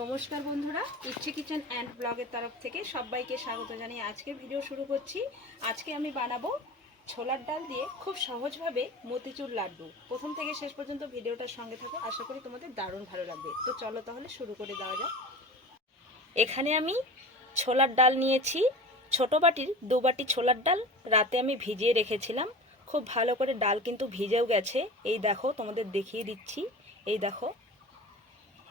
নমস্কার বন্ধুরা, ইচ্ছে কিচেন অ্যান্ড ব্লগের তরফ থেকে সবাইকে স্বাগত জানিয়ে আজকে ভিডিও শুরু করছি। আজকে আমি বানাবো ছোলার ডাল দিয়ে খুব সহজভাবে মতিচুর লাড্ডু। প্রথম থেকে শেষ পর্যন্ত ভিডিওটার সঙ্গে থাকো, আশা করি তোমাদের দারুণ ভালো লাগবে। তো চলো তাহলে শুরু করে দেওয়া যাক। এখানে আমি ছোলার ডাল নিয়েছি। ছোট বাটির দু বাটি ছোলার ডাল রাতে আমি ভিজিয়ে রেখেছিলাম। খুব ভালো করে ডাল কিন্তু ভিজেও গেছে। এই দেখো, তোমাদের দেখিয়ে দিচ্ছি। এই দেখো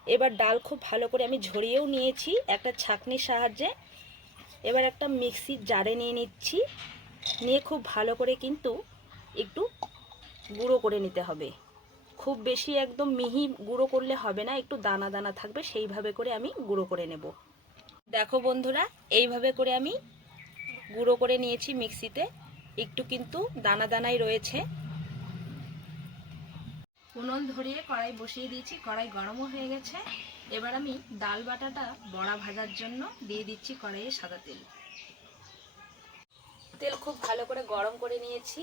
এবার ডাল খুব ভালো করে আমি ঝরিয়েও নিয়েছি, একটা ছাঁকনির সাহায্যে। এবার একটা মিক্সির জারে নিয়ে নিচ্ছি। নিয়ে খুব ভালো করে কিন্তু একটু গুঁড়ো করে নিতে হবে। খুব বেশি একদম মিহি গুঁড়ো করলে হবে না, একটু দানা দানা থাকবে, সেইভাবে করে আমি গুঁড়ো করে নেব। দেখো বন্ধুরা, এইভাবে করে আমি গুঁড়ো করে নিয়েছি মিক্সিতে। একটু কিন্তু দানা দানাই রয়েছে। উনুন ধরিয়ে কড়াই বসিয়ে দিয়েছি। কড়াই গরমও হয়ে গেছে। এবার আমি ডাল বাটাটা বড়া ভাজার জন্য দিয়ে দিচ্ছি কড়াইয়ে সাদা তেল। তেল খুব ভালো করে গরম করে নিয়েছি।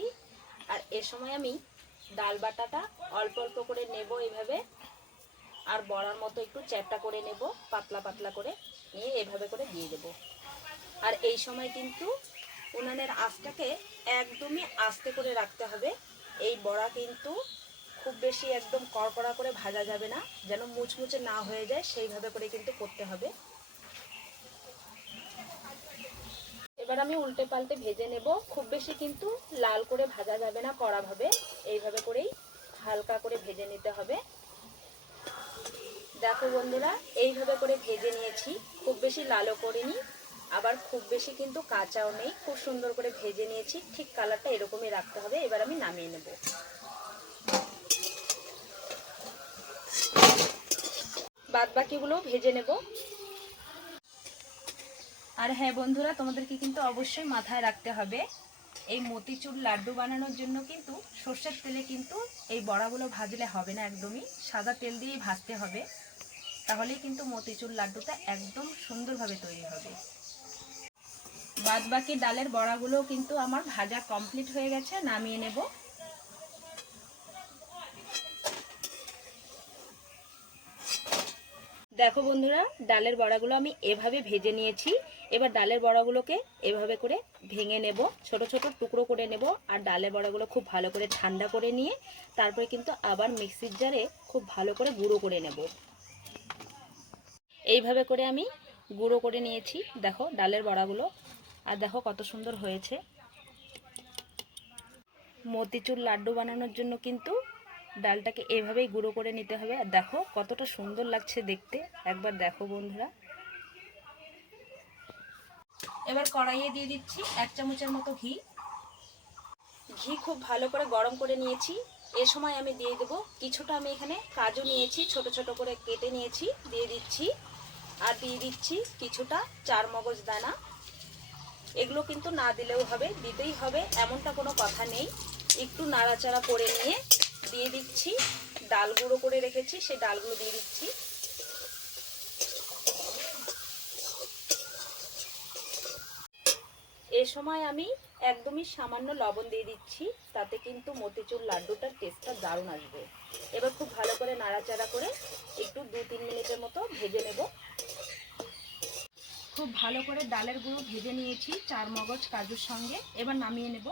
আর এ সময় আমি ডাল বাটাটা অল্প অল্প করে নেব এইভাবে আর বড়ার মতো একটু চ্যাপটা করে নেব, পাতলা পাতলা করে নিয়ে এভাবে করে দিয়ে দেব। আর এই সময় কিন্তু উনানের আঁচটাকে একদমই আস্তে করে রাখতে হবে। এই বড়া কিন্তু বেশি একদম কড়কড়া করে ভাজা যাবে না, যেন মুচমুচে না হয়ে যায়, সেইভাবে করে কিন্তু করতে হবে। এবার আমি উল্টে পাল্টে ভেজে নেব। খুব বেশি কিন্তু লাল করে ভাজা যাবে না কড়াভাবে, এইভাবে করেই হালকা করে ভেজে নিতে হবে। দেখো বন্ধুরা, এইভাবে করে ভেজে নিয়েছি, খুব বেশি লালও করিনি, আবার খুব বেশি কিন্তু কাঁচাও নেই। খুব সুন্দর করে ভেজে নিয়েছি, ঠিক কালারটা এরকমই রাখতে হবে। এবার আমি নামিয়ে নেব। বাদ বাকিগুলো ভেজে নেব। আর হ্যাঁ বন্ধুরা, তোমাদেরকে কিন্তু অবশ্যই মাথায় রাখতে হবে, এই মতিচুর লাড্ডু বানানোর জন্য কিন্তু সর্ষের তেলে কিন্তু এই বড়াগুলো ভাজলে হবে না একদমই, সাদা তেল দিয়েই ভাজতে হবে। তাহলেই কিন্তু মতিচুর লাড্ডুটা একদম সুন্দরভাবে তৈরি হবে। বাদ বাকি ডালের বড়াগুলো কিন্তু আমার ভাজা কমপ্লিট হয়ে গেছে, নামিয়ে নেব। দেখো বন্ধুরা, ডালের বড়াগুলো আমি এভাবে ভেজে নিয়েছি। এবার ডালের বড়াগুলোকে এভাবে করে ভেঙে নেব। ছোট ছোট টুকরো করে নেব আর ডালের বড়াগুলো খুব ভালো করে ঠান্ডা করে নিয়ে তারপরে কিন্তু আবার মিক্সির জারে খুব ভালো করে গুঁড়ো করে নেব। এইভাবে করে আমি গুঁড়ো করে নিয়েছি। দেখো ডালের বড়াগুলো। আর দেখো কত সুন্দর হয়েছে। মতিচুর লাড্ডু বানানোর জন্য কিন্তু ডালটাকে এভাবেই গুঁড়ো করে নিতে হবে। আর দেখো কতটা সুন্দর লাগছে দেখতে। একবার দেখো বন্ধুরা। এবার কড়াইয়ে দিয়ে দিচ্ছি এক চামচের মতো ঘি। ঘি খুব ভালো করে গরম করে নিয়েছি। এ সময় আমি দিয়ে দেবো কিছুটা আমি এখানে কাজু নিয়েছি, ছোট ছোট করে কেটে নিয়েছি, দিয়ে দিচ্ছি। আর দিয়ে দিচ্ছি কিছুটা চার মগজ দানা। এগুলো কিন্তু না দিলেও হবে, দিতেই হবে, এমনটা কোনো কথা নেই। একটু নাড়াচাড়া করে নিয়ে দিয়ে দিচ্ছি। ডাল গুঁড়ো করে রেখেছি সেই ডালগুলো দিয়ে দিচ্ছি। এ সময় আমি একদমই সামান্য লবণ দিয়ে দিচ্ছি, তাতে কিন্তু মতিচুর লাড্ডুটার টেস্টটা দারুণ আসবে। এবার খুব ভালো করে নাড়াচাড়া করে একটু দু তিন মিনিটের মতো ভেজে নেব। খুব ভালো করে ডালের গুঁড়ো ভেজে নিয়েছি, চার মগজ কাজুর সঙ্গে। এবার নামিয়ে নেব।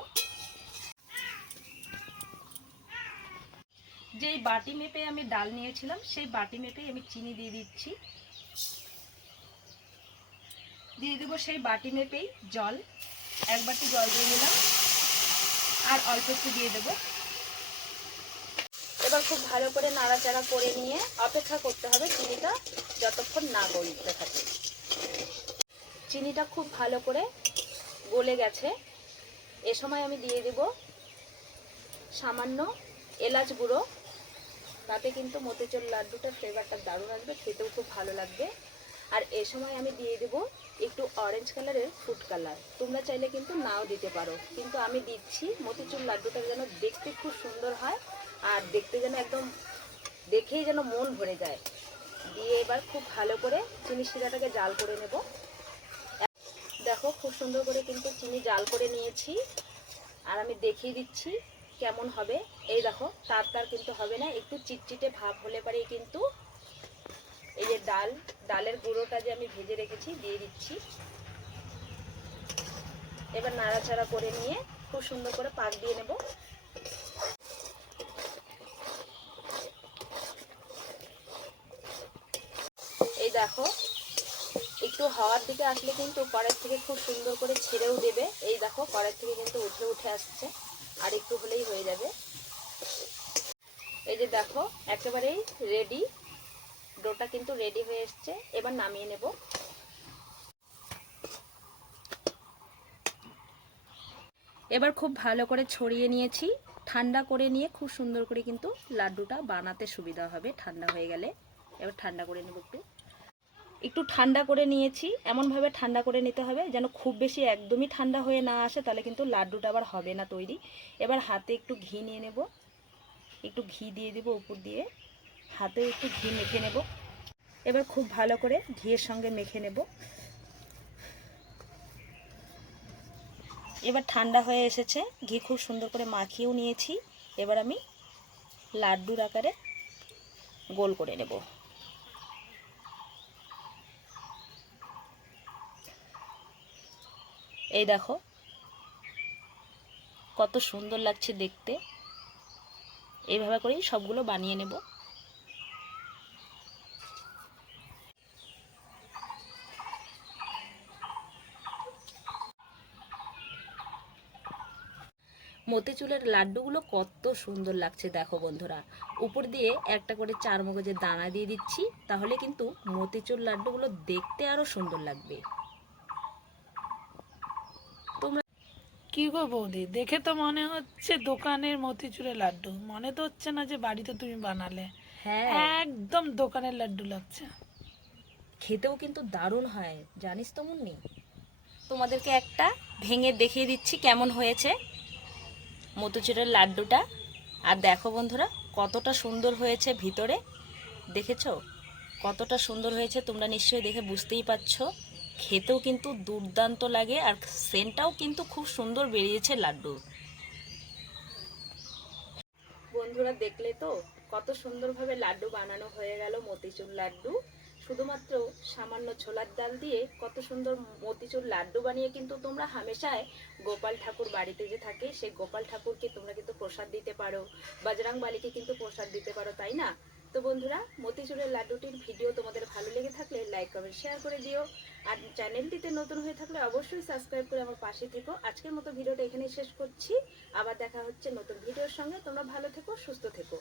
যেই বাটি মেপে আমি ডাল নিয়েছিলাম, সেই বাটি মেপে আমি চিনি দিয়ে দিচ্ছি। দিয়ে দেবো সেই বাটি মেপেই জল। এক বাটি জল দিয়ে দিলাম। আর অল্প একটু দিয়ে দেবো। এবার খুব ভালো করে নাড়াচাড়া করে নিয়ে অপেক্ষা করতে হবে চিনিটা যতক্ষণ না গলতে থাকে। চিনিটা খুব ভালো করে গলে গেছে। এ সময় আমি দিয়ে দেব সামান্য এলাচ গুঁড়ো। তাতে কিন্তু মতিচুর লাড্ডুটার ফ্লেভারটা দারুণ আসবে, খেতেও খুব ভালো লাগবে। আর এ সময় আমি দিয়ে দেব একটু অরেঞ্জ কালারের ফুড কালার তোমরা চাইলে কিন্তু নাও দিতে পারো। কিন্তু আমি দিচ্ছি মতিচুর লাড্ডুটা যেন দেখতে খুব সুন্দর হয় আর দেখতে যেন একদম দেখেই যেন মন ভরে যায়। দিয়ে এবার খুব ভালো করে চিনি শিরাটাকে জাল করে নেব। দেখো খুব সুন্দর করে কিন্তু চিনি জাল করে নিয়েছি। আর আমি দেখিয়ে দিচ্ছি কেমন হবে? এই দেখো, তার তার কিন্তু হবে না, একটু চিটচিটে ভাব হলে পারে কিন্তু এই যে ডাল, ডালের গুঁড়োটা যে আমি ভেজে রেখেছি, দিয়ে দিচ্ছি। এবার নাড়াচাড়া করে নিয়ে খুব সুন্দর করে পাক দিয়ে নেব। এই দেখো, একটু হাওয়ার দিকে আসলে কিন্তু কড়াই থেকে খুব সুন্দর করে ছেড়েও দেবে। এই দেখো, কড়াই থেকে কিন্তু উঠে উঠে আসছে। আর একটু হলেই হয়ে যাবে। এই যে দেখো, একেবারেই রেডি ডোটা কিন্তু রেডি হয়ে এসছে। এবার নামিয়ে নেব। এবার খুব ভালো করে ছড়িয়ে নিয়েছি। ঠান্ডা করে নিয়ে খুব সুন্দর করে কিন্তু লাড্ডুটা বানাতে সুবিধা হবে। ঠান্ডা হয়ে গেলে। এবার ঠান্ডা করে নেব একটু। একটু ঠান্ডা করে নিয়েছি। এমনভাবে ঠান্ডা করে নিতে হবে যেন খুব বেশি একদমই ঠান্ডা হয়ে না আসে, তাহলে কিন্তু লাড্ডুটা আবার হবে না তৈরি। এবার হাতে একটু ঘি নিয়ে নেব। একটু ঘি দিয়ে দিব উপর দিয়ে। হাতে একটু ঘি মেখে নেব। এবার খুব ভালো করে ঘিয়ের সঙ্গে মেখে নেব। এবার ঠান্ডা হয়ে এসেছে। ঘি খুব সুন্দর করে মাখিয়েও নিয়েছি। এবার আমি লাড্ডুর আকারে গোল করে নেব। এই দেখো। কত সুন্দর লাগছে দেখতে। এইভাবে করেই সবগুলো বানিয়ে নেব। মতিচুলের লাড্ডুগুলো কত সুন্দর লাগছে দেখো বন্ধুরা। উপর দিয়ে একটা করে চার মগজের দানা দিয়ে দিচ্ছি, তাহলে কিন্তু মতিচুর লাড্ডুগুলো দেখতে আরও সুন্দর লাগবে তোমরা কি গো বৌদি? দেখে তো মনে হচ্ছে দোকানের মতিচুরের লাড্ডু। মনে তো হচ্ছে না যে বাড়িতে তুমি বানালে। হ্যাঁ। একদম দোকানের লাড্ডু লাগছে। খেতেও কিন্তু দারুণ হয় জানিস তো মুন্নি? তোমাদেরকে একটা ভেঙে দেখিয়ে দিচ্ছি কেমন হয়েছে মতিচুরের লাড্ডুটা। আর দেখো বন্ধুরা কতটা সুন্দর হয়েছে ভিতরে। দেখেছ? কতটা সুন্দর হয়েছে তোমরা নিশ্চয়ই দেখে বুঝতেই পারছ। খেতেও কিন্তু দুর্দান্ত লাগে আর সেন্টটাও কিন্তু খুব সুন্দর বেরিয়েছে লাড্ডু। বন্ধুরা দেখলে তো? কত সুন্দরভাবে লাড্ডু বানানো হয়ে গেল মতিচুর লাড্ডু। শুধুমাত্র সামান্য ছোলার ডাল দিয়ে কত সুন্দর মতিচুর লাড্ডু বানিয়ে কিন্তু তোমরা হামেশায় গোপাল ঠাকুর বাড়িতে যে থাকে, সেই গোপাল ঠাকুরকে তোমরা কিন্তু প্রসাদ দিতে পারো। বজরাং বালিকে কিন্তু প্রসাদ দিতে পারো, তাই না? তো বন্ধুরা মতিচুরের লাড্ডুটির ভিডিও তোমাদের ভালো লেগে থাকলে লাইক কমেন্ট শেয়ার করে দিও। আর চ্যানেলটিতে নতুন হয়ে থাকলে অবশ্যই সাবস্ক্রাইব করে আমার পাশে থেকো। আজকের মতো ভিডিওটা এখানেই শেষ করছি। আবার দেখা হচ্ছে নতুন ভিডিওর সঙ্গে। তোমরা ভালো থেকো, সুস্থ থেকো।